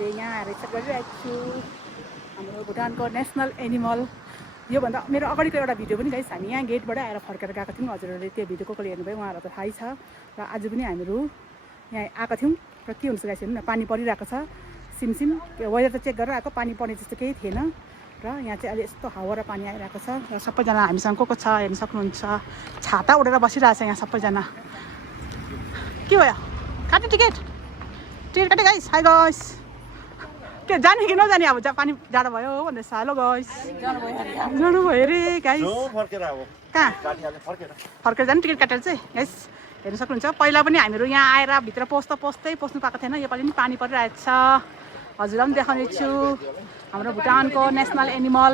अहिले यहाँ आएर चेक गरिरहेको छु हाम्रो भुटानको नेसनल एनिमल। योभन्दा मेरो अगाडिको एउटा भिडियो पनि गाइस हामी यहाँ गेटबाट आएर फर्केर गएको थियौँ। हजुरहरूले त्यो भिडियो कसले हेर्नुभयो उहाँहरूलाई त थाहै छ। र आज पनि हामीहरू यहाँ आएको थियौँ र के हुन्छ गाइस हेर्नु न, पानी परिरहेको छ सिमसिम। वेदर त चेक गरेर आएको, पानी पर्ने जस्तो केही थिएन र यहाँ चाहिँ अहिले यस्तो हावा र पानी आइरहेको छ र सबैजना हामीसँग को छ हेर्न सक्नुहुन्छ। छाता उडेर बसिरहेको छ यहाँ सबैजना। के भयो, काट्यो टिकट? टिकट काट्यो गाइस? हाई गाइस, के जाने कि नजाने? अब पानी जाडो भयो भन्दैछ। हेलो गाइस, जानु भयो अरे गाइस। कहाँ फर्केर जाने टिकट काटेर चाहिँ गाइस हेर्न सक्नुहुन्छ। पहिला पनि हामीहरू यहाँ आएर भित्र पस्दै पस्नु पाएको थिएन। योपालि पनि पानी परिरहेको छ। हजुरलाई पनि देखाउने छु हाम्रो भुटानको नेसनल एनिमल।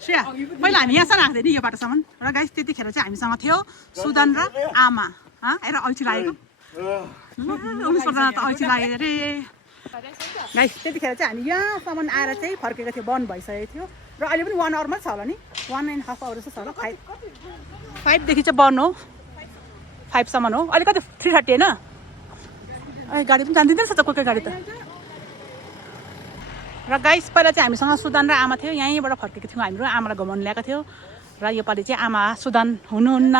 श्रेया पहिला हामी यहाँसम्म आएको थियो नि यो बाटोसम्म र गाइस त्यतिखेर चाहिँ हामीसँग थियो सुदन र आमा। हेर अल्छी लागेको, उनीस पर्दैन त अल्छी लाग्यो अरे गाइस। त्यतिखेर चाहिँ हामी यहाँसम्म आएर चाहिँ फर्केको थियो, बन्द भइसकेको थियो र अहिले पनि 1 आवरमा छ होला नि, 1.5 आवर जस्तो छ होला। 5देखि चाहिँ बन्द हो, 5सम्म हो। अहिले कति 3:30 होइन? अहिले गाडी पनि जान्दिँदैन रहेछ त कोही गाडी त। र गाइस पहिला चाहिँ हामीसँग सुदन र आमा थियो, यहीँबाट फर्केको थियौँ हामीहरू। आमालाई घुमाउनु ल्याएको थियो र योपालि चाहिँ आमा सुदन हुनुहुन्न,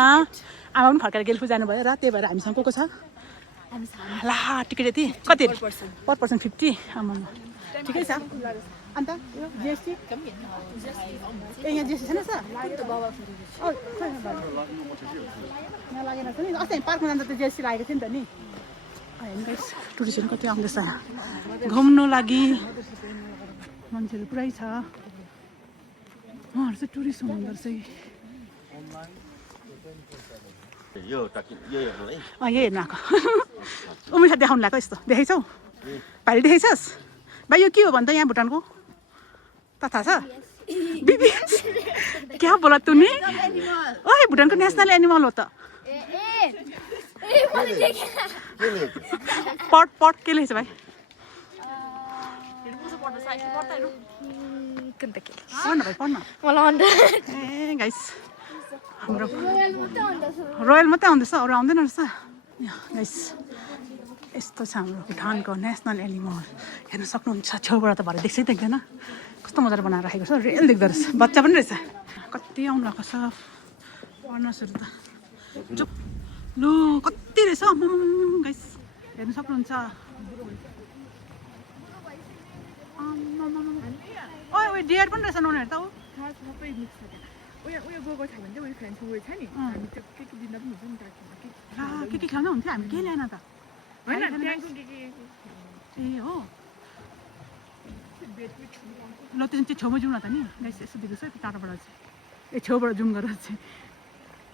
आमा पनि फर्केर गेल्फु जानुभयो र त्यही भएर हामीसँग को छ ला। टिकट यति कति पर पर्सन 50? आमा ठिकै छ। अन्त जिएसटी यहाँ जिएसटी छैन सर? यहाँ लागेन छ नि, अस्ति पार्कमा जाँदा त जिएसटी लागेको थियो नि त नि। हेर्नु गाइस टुरिस्टहरू कति आउँदैछ घुम्नु लागि, मान्छेहरू पुरै छ। उहाँहरू चाहिँ टुरिस्ट हुनुहुँदो रहेछ। यही हेर्नु आएको उमेश देखाउनु लगाएको यस्तो देखाइछौ भाइले? देखाइछस् भाइ? यो के हो भन् त यहाँ भुटानको त थाहा छ? बिबिएस क्या बोला तूने? ओए भुटानको नेसनल एनिमल हो त। पट पट के लेखेछ भाइ? पढ्न भाइ पढ्न। ए गाइस हाम्रो रोयल मात्रै आउँदैछ, अरू आउँदैन रहेछ गाइस। यस्तो छ हाम्रो भुटानको नेसनल एनिमल। हेर्न सक्नुहुन्छ छेउबाट त भरे देख्छै देख्दैन, कस्तो मजाले बनाएर राखेको छ। रियल देख्दो रहेछ, बच्चा पनि रहेछ। कति आउनु भएको छ पढ्नसहरू त। जो लु कति रहेछ गाइस हेर्न सक्नुहुन्छ। ओए डियर पनि रहेछ उनीहरू त। के खाना हुन्थ्यो? हामी केही ल्याएन त। ए हो ल त्यसमा चाहिँ छेउमा जाउँ न त नि गाइस। यसो देख्दैछ यति टाढोबाट चाहिँ, छेउबाट जुम गरेर चाहिँ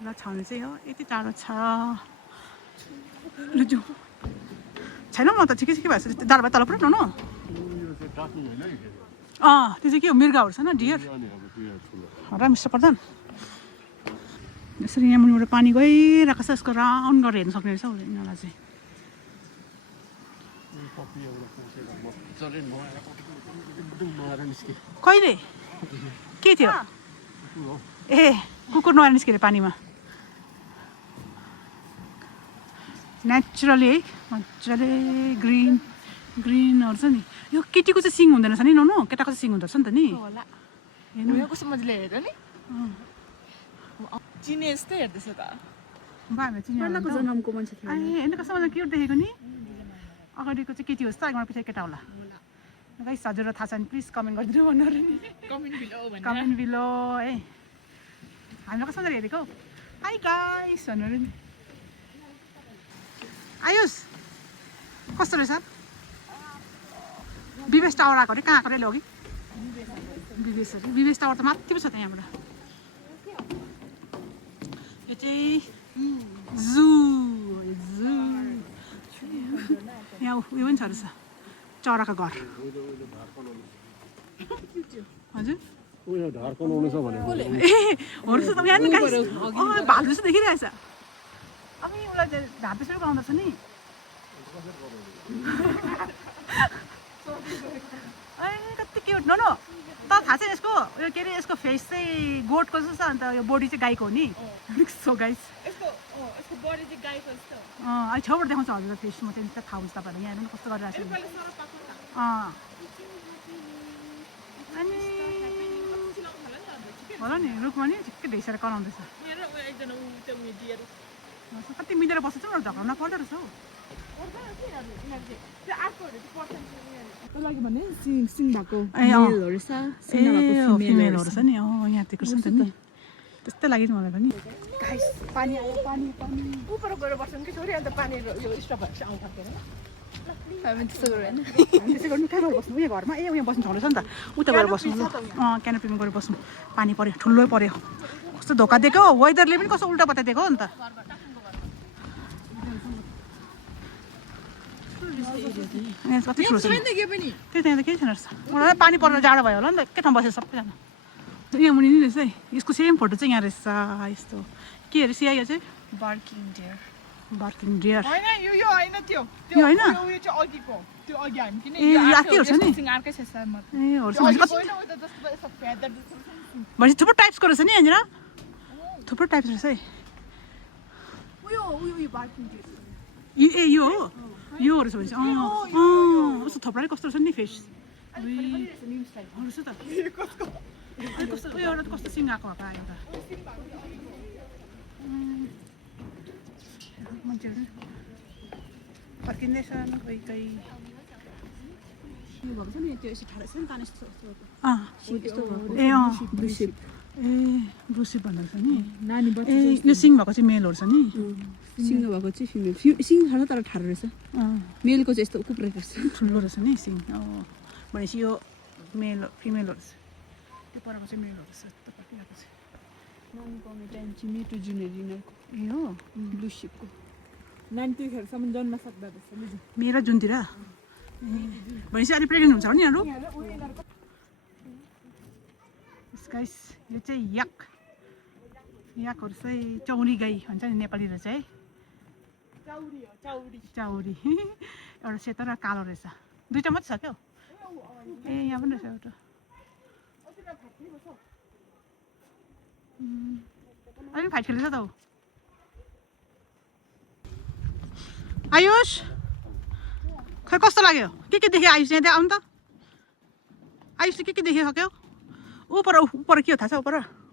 ल छाउने चाहिँ हो। यति टाढो छ, लु जाउँ। छैन म त ठिकै छ। के भएछ दादा भाइ तल पुरा न? त्यो चाहिँ के हो? मृगहरू छ न, डियर र मिस्टर प्रधान। यसरी यहाँ मुनिबाट पानी गइरहेको छ, यसको राउन्ड गरेर हेर्न सक्ने रहेछ यिनीहरूलाई चाहिँ। कहिले के थियो? ए कुकुर नआएर निस्केर पानीमा। नेचुरली है, मजाले ग्रिन ग्रिनहरू छ नि। यो केटीको चाहिँ सिङ हुँदैन रहेछ नि ननु, केटाको चाहिँ सिङ हुँदो रहेछ नि त नि। कस्तो मजाले हेर्यो नि, चिने जस्तै हेर्दैछ त। जन्मको मान्छे थियो। होइन कस्तो मजा क्युट देखेको नि। अगाडिको चाहिँ केटी होस् त, अगाडि पछि केटा होला। गाइस हजुरलाई थाहा छ भने प्लिज कमेन्ट गरिदिनु भन्नु अरे नि। कमेन्ट बिलो है। हामीलाई कस्तो मजाले हेरेको। हाई गाइस भन्नु अरे नि। आयुष कस्तो रहेछ? बिबेस टावर आएको अरे, कहाँ आएको अरे? लग्यो बिबेस टावर त माथि पो छ त यहाँबाट। यो चाहिँ जू यहाँ उयो पनि छ रहेछ, चराको घर। हजुर ए हो रहेछ त यहाँ नि गाइस। भालु जस्तो देखिरहेछ। अब उसलाई ढाड त्यसरी बनाउँदैछ नि। कति क्युट न न। त थाहा छ यसको उयो के अरे, यसको फेस चाहिँ गोठको जस्तो छ, अन्त यो बडी चाहिँ गाईको हो नि। सो गाइस अहिले छेउबाट देखाउँछ हजुर फेस। म चाहिँ थाहा हुन्छ तपाईँहरूलाई। यहाँ हेर्नु कस्तो गरिरहेको छ। अनि होला नि रुखमा नि ठिक्कै ढेसेर कराउँदैछ कति मिलेर बस्छ न झगडा पर्दो रहेछ हौ लागि भने सिङ भएको मेलहरू छ नि यहाँ दिएको छ नि त्यस्तै लाग्यो नि मलाई पनि पानी आयो पानी पानी उपर गएर बस्छौँ कि छोरी अन्त पानी यो स्टप भएपछि आउँ फर्केर हामी त्यस्तो गर्दैन त्यसै गर्नु कहाँ गएर बस्नु उयो घरमा उयो बस्नु ठाउँ रहेछ नि त उता गएर बस्नु क्यानोपीमा गएर बस्नु पानी पऱ्यो ठुलो पऱ्यो कस्तो धोका दिएको वेदरले पनि कस्तो उल्टा पत्ता दिएको नि त कति ठुलो छ त्यही त्यहाँ त केही छैन रहेछ मलाई पानी पर्न जाडो भयो होला नि त एकै ठाउँ बसेर सबैजना यहाँ मुनि नि रहेछ है यसको सेम फोटो चाहिँ यहाँ रहेछ यस्तो के अरे सिया चाहिँ बार्किङ डियर बार्किङ डियर होइन यो होइन त्यो यो होइन यो चाहिँ अघिको त्यो अघि हामी किन ए अर्कै हो नि अर्कै छ सर म ए भनेपछि थुप्रो टाइप्सको रहेछ नि यहाँनिर थुप्रो टाइप्स रहेछ है उयो बार्किङ डियर ए यो हो यो रहेछ भने चाहिँ कस्तो थोप्रा कस्तो रहेछ नि फेस रहेछ त कस्तो उयो एउटा कस्तो सिङ आएको भएको आयो त मान्छेहरू फर्किँदैछन् कोही कोही ए ब्लुसिप भन्दो रहेछ नि ए यो सिङ भएको चाहिँ मेलहरू छ नि सिङ भएको चाहिँ फिमेल सिङ छ तर ठाडो रहेछ मेलको चाहिँ यस्तो कुप्रेको रहेछ ठुलो रहेछ नि सिङ भनेपछि यो मेल फिमेलहरू छ त्यो परको चाहिँ मेलहरू छ त्यो पर्खिरहेको छ नानी पाउने टाइम चाहिँ मेटो जुनियर रिनरको ए हो ब्लु सिपको नानी त्यतिखेरसम्म जन्म सक्दा रहेछ मेरा जुनतिर भनेपछि अहिले प्रेग्नेन्ट हुन्छ नि यिनीहरू गाइस यो चाहिँ याकहरू चाहिँ चौरी गाई भन्छ नि नेपालीहरू चाहिँ है चाउरी एउटा सेतो र कालो रहेछ दुईवटा मात्रै छ क्या ए यहाँ पनि रहेछ एउटा अलिक फाइट खेलेछ त हौ आयुष खै कस्तो लाग्यो के देख्यो आयुष यहाँ त्यहाँ आउनु त आयुषले के देख्यो सक्यो ऊपर के हो थाहा छ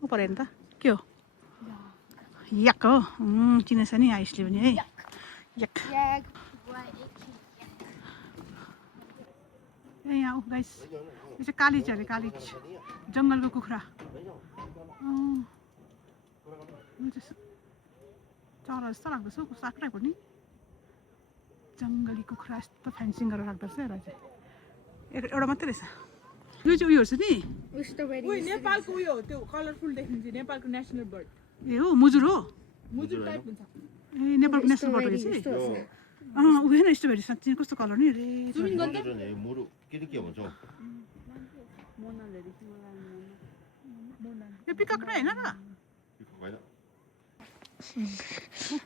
ऊपर हेर्नु त के हो याक हो चिनेछ नि आयुषले पनि है याक ए यहाँ गाइस यो चाहिँ कालिज अरे कालिज जङ्गलको कुखुरा चरा जस्तो लाग्दछ कस्तो आक्राको नि जङ्गली कुखुरा यस्तो फेन्सिङ गरेर राख्दो रहेछ यसलाई चाहिँ एउटा मात्रै रहेछ यो चाहिँ उयोहरू छ नि नेपालको उयो त्यो कलरफुल देखिन्छ नेपालको नेसनल बर्ड ए हो मुजुर हो मुजुर टाइप हुन्छ ए नेपालको नेसनल बर्ड रहेछ उयो न यस्तो भेटेछ साँच्चै कस्तो कलर नि रे यो पिकक नै होइन र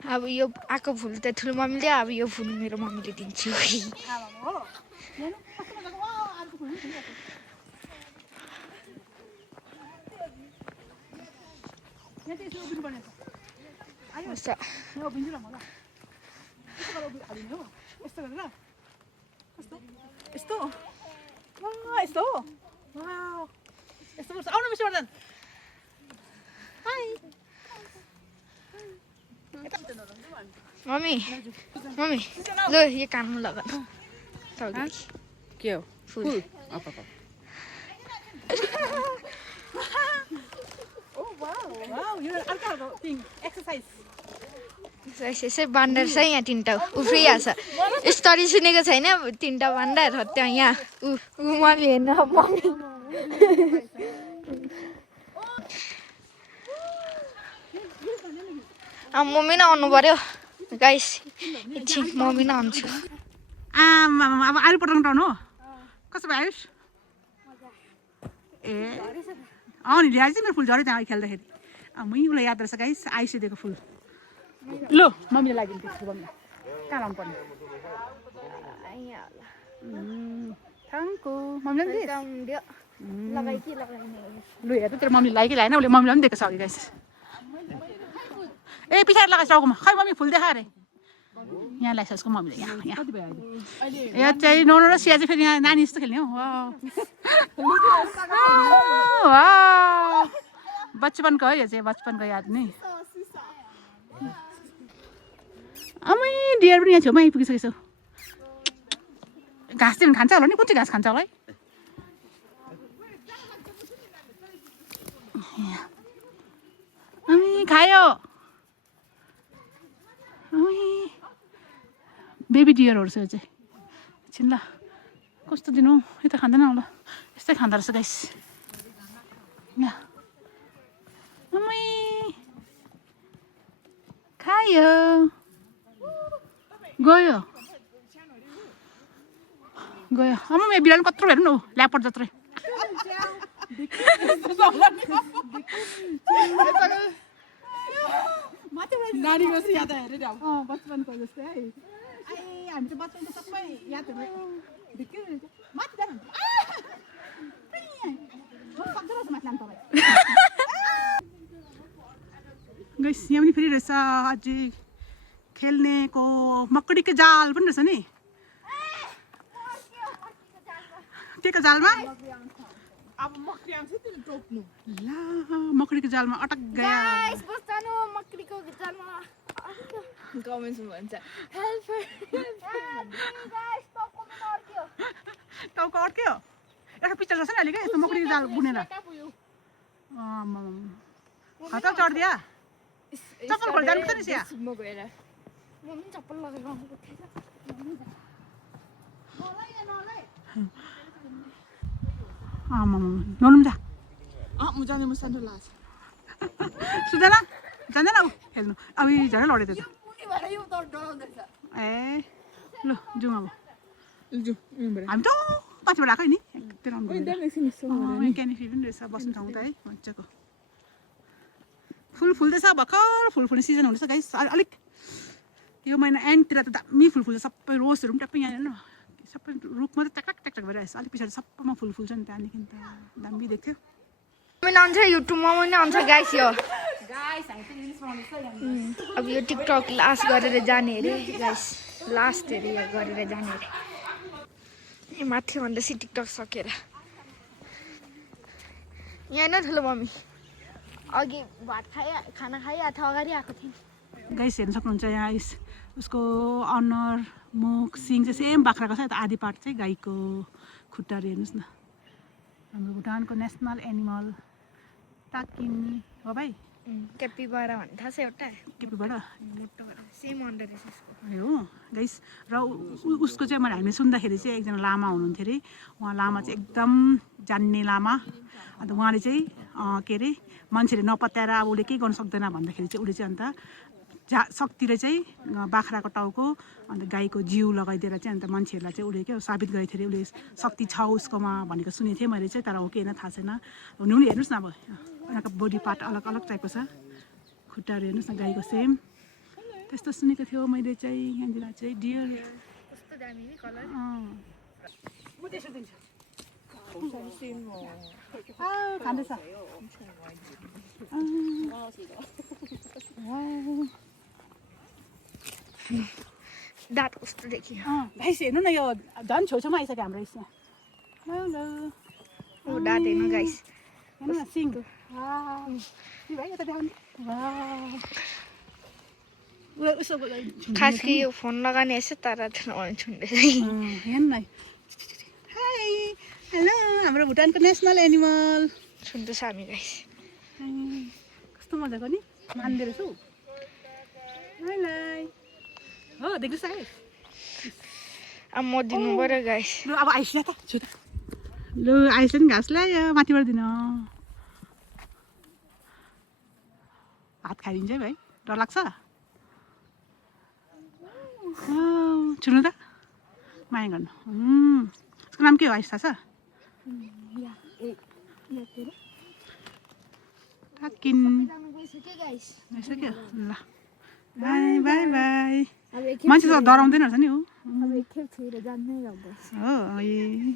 अब यो आएको फुल त ठुलो मम्मीले अब यो फुल मेरो मम्मीले दिन्छु मम्मी मम्मी ल यो कानमा लगा के हो फुल यसै बान्डर छ यहाँ तिनवटा उफ्रिहाल्छ स्टोरी सुनेको छैन तिनवटा बान्डर त्यहाँ यहाँ मम्मी हेर्न मम्मी मम्मी नै आउनु पर्यो गाइस एकछिन मम्मी नै आउँछु अब आलु पटाउनु टाउनु हो कस्तो भयो आयुष ए नि ल्याएछ मेरो फुल झऱ्यो त्यहाँ खेल्दाखेरि उसलाई याद रहेछ गाइस आयुषले दिएको फुल ल मम्मीले लागिदिन्छु मम्मीलाई कहाँ लाउनु पर्ने थ्याङ्कु मम्मीलाई लु हेर तेरो मम्मीले लाग्यो कि लागेन उसले मम्मीलाई पनि दिएको छ अघि गाइस ए पछाडि लगाएको टाउकोमा खै मम्मी फुल देखा अरे यहाँ लाग्छ उसको मम्मीले यहाँ यहाँ चाहिँ नोनो र सिया चाहिँ फेरि यहाँ नानी जस्तो खेल्ने हो बचपनको हो यो चाहिँ बचपनको याद नि अमै डियर पनि यहाँ छेउमा आइपुगिसकेको घाँस चाहिँ खान्छ होला नि कुन चाहिँ घाँस खान्छ होला है अमी खायो बेबी डियरहरू छ यो चाहिँ एकछिन ल कस्तो दिनु यो त खाँदैन होला यस्तै खाँदो रहेछ गाइस यहाँ अमै खायो गयो गयो अम्म मेरो बिरालो कत्रो हेर्नु न ल्यापट जत्रै नानीको याद हेरेर बचपनको जस्तै है हामी त बचपनको सबै यादहरू माथि जानु गइस यहाँ पनि फेरि रहेछ अझै खेल्नेको मकडीको जाल पनि रहेछ नि के को जालमा अब मक्री आउँछ तिमी टोक्नु ला मकडीको जालमा अटक गया गाइस बस्नु मकडीको जालमा कमेन्ट्समा भन्छ हेल्प गाइस टाउको अड्क्यो एउटा पिक्चर जस्तो नि अलिक यस्तो मकडीको जाल बुनेर खतरा चढ्दिया चप्पल खोल जानु पर्छ नि सिया म गएर म पनि चप्पल लगाएर आउनु थिएछ नौलुम जा म जाने म सानो लाग्छ सुन्दैन जान्दैन ऊ खेल्नु अब झन् लड्यो त्यो ए ल जाउँ अब हामी त माथिबाट आएको नि क्यानिफी पनि रहेछ बस्ने ठाउँ त है मजाको फुल फुल्दैछ भर्खर फुल फुल्ने सिजन हुँदैछ गाइस अलिक यो महिना एन्डतिर त दामी फुल फुल्छ सबै रोजहरू पनि ट्याप्पै यहाँ हेर्नु सबै रुख मात्रै ट्याक ट्याक ट्याक भइरहेछ अलिक पछाडि सबैमा फुल फुल्छ नि त्यहाँदेखि त दामी देख्थ्यो आउँछ युट्युबमा पनि आउँछ गाइस यो अब यो टिकटक लास्ट गरेर जाने अरे गाइस लास्ट अरे यो गरेर जाने अरे ए माथि भन्दैछ टिकटक सकेर यहाँ न ठुलो मम्मी अघि भात खाना खाइ अथवा अगाडि आएको थिएँ गाइस हेर्न सक्नुहुन्छ यहाँ उसको अनुहार मुख सिङ चाहिँ सेम बाख्राको छ यता आधी पार्ट चाहिँ गाईको खुट्टाहरू हेर्नुहोस् न हाम्रो भुटानको नेसनल एनिमल टाकिन हो भाइ क्यापिबारा भन्ने थाहा छ एउटा केपीबाट मोटोबाट सेम अन्डर रहेछ यसको हो गाइस र उसको चाहिँ मैले हामीले सुन्दाखेरि चाहिँ एकजना लामा हुनुहुन्थ्यो अरे उहाँ लामा चाहिँ एकदम जान्ने लामा अन्त उहाँले चाहिँ के अरे मान्छेले नपत्याएर अब उसले केही गर्नु सक्दैन भन्दाखेरि चाहिँ उसले चाहिँ अन्त शक्तिले चाहिँ बाख्राको टाउको अन्त गाईको जिउ लगाइदिएर चाहिँ अन्त मान्छेहरूलाई चाहिँ उसले के साबित गरेको थियो अरे उसले शक्ति छ उसकोमा भनेको सुनेको थिएँ मैले चाहिँ तर हो कि होइन थाहा छैन हुनु पनि हेर्नुहोस् न अब उनीहरूको बडी पार्ट अलग अलग टाइपको छ खुट्टाहरू हेर्नुहोस् न गाईको सेम त्यस्तो सुनेको थियो मैले चाहिँ यहाँनिर चाहिँ डियर कस्तो दामी नि कलर खाँदैछ दाँत कस्तो देखियो भाइ हेर्नु न यो झन् छेउछाउमा आइसक्यो हाम्रो यसमा ओ दाँत हेर्नु गाइस हेर्नु न सिङ भाइ यता देखाउनु उसो खास कि यो फोन लगाने यसो तर छुन्दैछ हेर्नु न हाई हेलो हाम्रो भुटानको नेसनल एनिमल छुन्दैछ हामी गाइस कस्तो मजाको नि मान्दे रहेछ हौ हो देख्नुहोस् है अब म दिनु पऱ्यो गाइस लु अब आइस त छु त लु आइस नि घाँस ल्यायो माथिबाट दिन हात खाइदिन्छ है भाइ डर लाग्छ छुनु त माया गर्नु उसको नाम के हो आइस थाहा छ टाकिन गइसक्यो ल बाई बाई बाई मान्छे त डराउँदैन रहेछ नि हो हो ए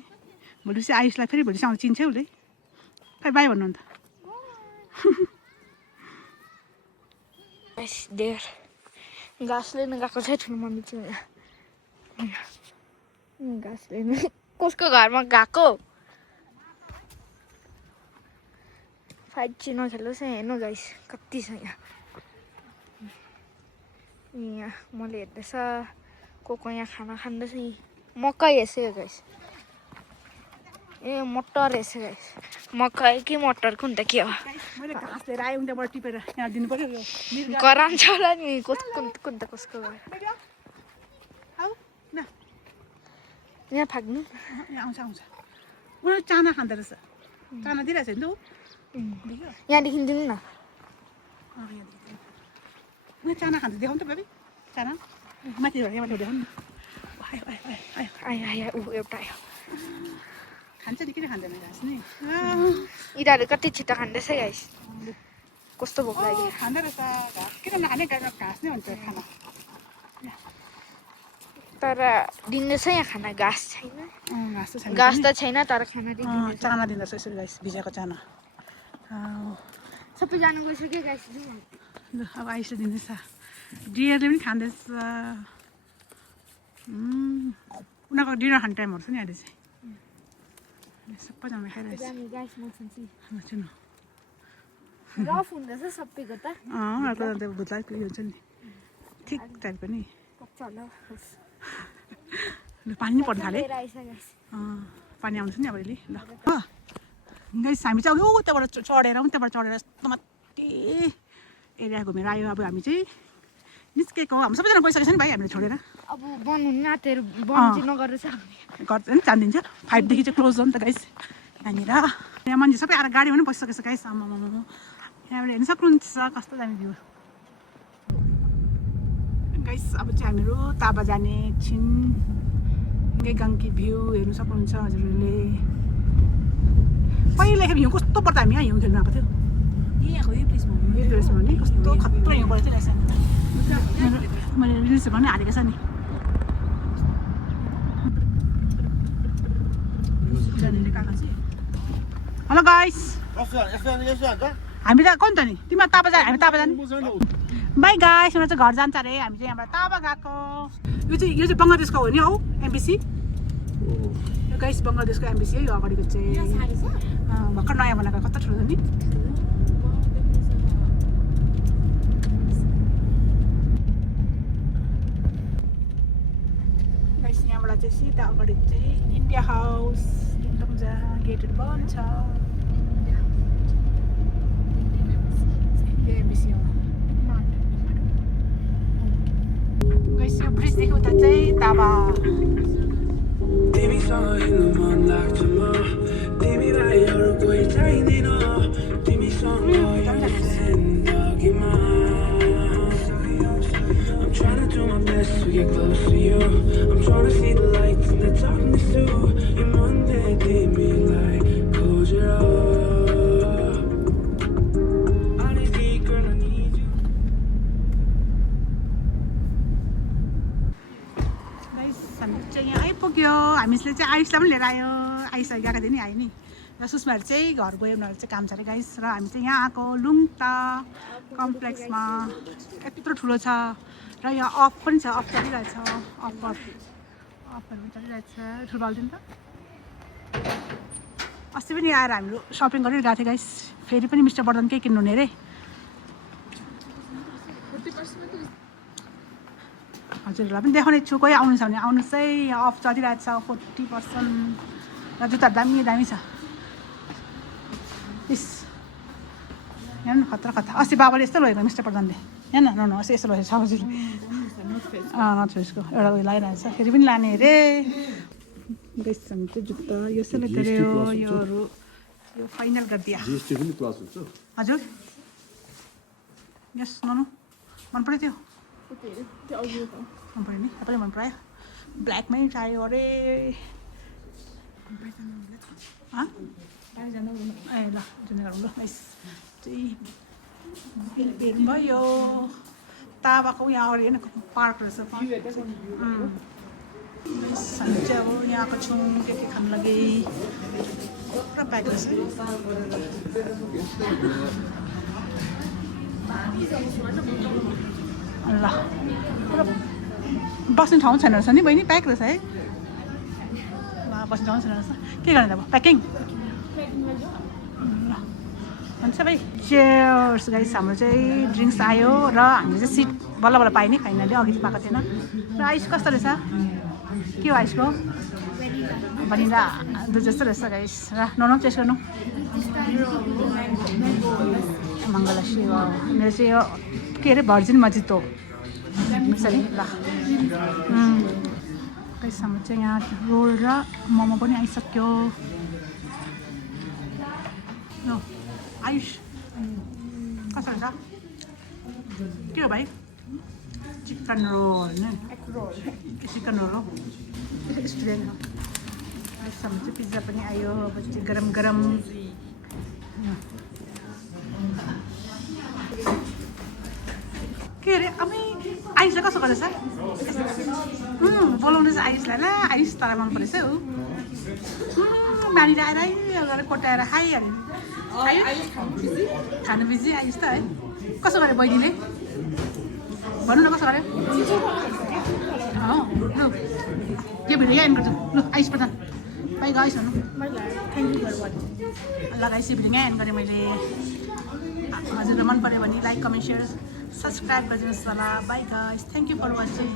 भोलि चाहिँ आयुषलाई फेरि भोलिसँग चिन्छ उसले खै बाई भन्नु अन्त घाँस लिन गएको छ ठुलो मम्मी चाहिँ यहाँ घाँस लिन कसको घरमा गएको 5G नखेल्नुहोस् है हेर्नु गाइस कति छ यहाँ मैले हेर्दैछ को यहाँ खाना खाँदैछ मकै हेर्छु गाइस ए मटर हेर्छु गाइस मकै कि मटर कुन त के हो मैले घाँस लिएर आएँ उनीबाट टिपेर यहाँ दिनु पर्यो यो करान्छ होला नि कुन त कसको घर आऊ न यहाँ फ्याँक्नु यहाँ आउँछ उनीहरू चाना खाँदो रहेछ चाना दिइरहेछ नि त ऊ यहाँदेखि दिनु न उनीहरू चाना खान्छ देखाउनु त बेबी चाना माथिबाट यहाँबाट देखाउनु न आयो आयो आयो ऊ एउटा आयो खान्छ नि किन खाँदैन घाँस नि यिनीहरू कति छिटो खाँदैछ गाइस कस्तो भोक लाग्यो खाँदो रहेछ घाँस किन नखाने घाँस नै हुन्छ खाना तर दिँदैछ यहाँ खाना घाँस छैन घाँस त छैन घाँस त छैन तर खाना दिँदैछ चाना दिँदो रहेछ यसरी गाइस भिजाएको चाना सबैजना गइसक्यो गाइस जाउँ ल अब आइसले दिँदैछ डियरले पनि खाँदैछ उनीहरूको डिनर खाने टाइमहरू छ नि अहिले चाहिँ सबैजना खाइरहेछ गाइस म खान्छु न रफ हुँदैछ सबैको त उनीहरूको त भुत्ला उयो हुन्छ नि ठिक टाइपको नि पक्छ होला पानी नि पर्न थाल्यो पानी आउँछ नि अब अहिले ल गाइस हामी चाहिँ अब त्यहाँबाट चढेर त्यहाँबाट चढेर यस्तो माथि एरिया घुमेर आयो अब हामी चाहिँ निस्केको हामी सबैजना गइसकेको छ नि भाइ हामीले छोडेर अब बन्द हुनु आँटेर बन्द चाहिँ नगरेछ गर्छ नि चाहदिन्छ 5 देखि चाहिँ क्लोज हो नि त गाइस यहाँनिर यहाँ मान्छे सबै आएर गाडीमा पनि बसिसकेको छ गाइस आमामा यहाँबाट हेर्नु सक्नुहुन्छ कस्तो दामी भ्यू गाइस अब चाहिँ हामीहरू ताबा जाने छिन गाङ्की भ्यू हेर्नु सक्नुहुन्छ हजुरहरूले पहिलाको हिउँ कस्तो पर्दा हामी यहाँ हिउँ खेल्नु आएको थियो यो प्लेसमा नि कस्तो खतरा हिउँ परेको थियो रहेछ मैले रिल्सहरू पनि हालेको छ नि हेलो गाइस हामी त कौन त नि तिमीहरू ताबा जा हामी ताबा जाने बाई गाइस उनीहरू चाहिँ घर जान्छ अरे हामी चाहिँ यहाँबाट ताबा गएको यो चाहिँ बङ्गलादेशको हो नि हौ एमबिसी यो गाइस बङ्गलादेशको एमबिसी है यो अगाडिको चाहिँ भर्खर नयाँ बनाएको कस्तो ठुलो छ नि गाइस यहाँबाट चाहिँ सिधा अगाडि चाहिँ इन्डिया हाउस गेटहरू बन्द छ एमबिसी हो गाइस यो ब्रिजदेखि उता चाहिँ ताबा तिमीसँग हिँड्नु मन लाग्छ म तिमीलाई अरू कोही चाहिँदैन तिमीसँग जिन्दगीमा I'm trying to do my best to get close to you I'm trying to see the lights in the darkness too यो मनले तिमीलाई खोजेर Honestly girl I need you guys हामी चाहिँ यहाँ आइपुग्यो हामीले चाहिँ आयुषलाई पनि लिएर आयो आयुषलाई गएको थियो नि आयो नि र सुषमाहरू चाहिँ घर गयो उनीहरू चाहिँ काम छ अरे गाइस र हामी चाहिँ यहाँ आएको लुङता कम्प्लेक्समा यत्रो ठुलो छ र यहाँ अफ पनि छ अफ चलिरहेछ अफहरू पनि चलिरहेछ ठुलो हालिदिनु त अस्ति पनि आएर हामीहरू सपिङ गरेर गएको थियो गाइस फेरि पनि मिस्टर बर्दन केही किन्नु हुने अरे हजुरहरूलाई पनि देखाउने छु कोही आउनु छ भने आउनुहोस् है यहाँ अफ चलिरहेको छ 40% र जुत्ताहरू दामी दामी छ इस हेर्नु खतरा खतरा अस्ति बाबाले यस्तो लगेको मिस्टर प्रधानले हेर्न न अस्ति यस्तो लगेको छ हजुर नर्थ फेसको एउटा उयो लगाइरहेको छ फेरि पनि लाने अरे बेस चाहिँ जुत्ता यो सेलेक्टरे हो योहरू यो फाइनल गरिदिया हजुर यस ननु मन पऱ्यो त्यो मन पऱ्यो नि तपाईँले मन परायो ब्ल्याकमै चाहियो अरे ए ल जुन गरौँ ल यस चाहिँ हेर्नुभयो ताबाको यहाँ अगाडि होइन पार्क रहेछ हामी चाहिँ अब यहाँ आएको छौँ के खानु लागि पुरा प्याक रहेछ ल बस्ने ठाउँ छैन रहेछ नि बहिनी प्याक रहेछ है ल बस्ने ठाउँ छैन रहेछ के गर्ने अब प्याकिङ ल हुन्छ भाइ चेयर्स गाइस हाम्रो चाहिँ ड्रिङ्क्स आयो र हामीले चाहिँ सिट बल्ल बल्ल पायो नि फाइनली अघि चाहिँ पाएको थिएन र आइस कस्तो रहेछ के हो आइसको भनिला दुध जस्तो रहेछ गाइस र नुहाउनु टेस्ट गर्नु मङ्गलसी हो मेरो चाहिँ यो के अरे भर्जिन मजितो मिल्छ नि ल गाइस हाम्रो चाहिँ यहाँ रोल र मोमो पनि आइसक्यो ल आयुष कस्तो रहेछ के हो भाइ चिकन रोल नि चिकन रोल हो स्टुडेन्ट हो हाम्रो चाहिँ पिज्जा पनि आयो पछि गरम गरम के अरे अब आयुषलाई कस्तो गर्दैछ बोलाउँदै छ आयुषलाई ल आयुष तँलाई मन परेछ हौ बाहिर आएर कोटाएर खाइहाल्यो खानु बिजी आयुष त है कसो गर्यो बहिनीले भन्नु न कसो गर्यो लु यो भिडियो यहाँ एन्ड गर्छु लु आयुष प्रधान बाई गाइस भन्नु ल गाइस यो भिडियो यहाँ एन्ड गरेँ मैले हजुरलाई मन पऱ्यो भने लाइक कमेन्ट सेयर सब्सक्राइब गरिदिनुहोस् होला bye guys thank you for watching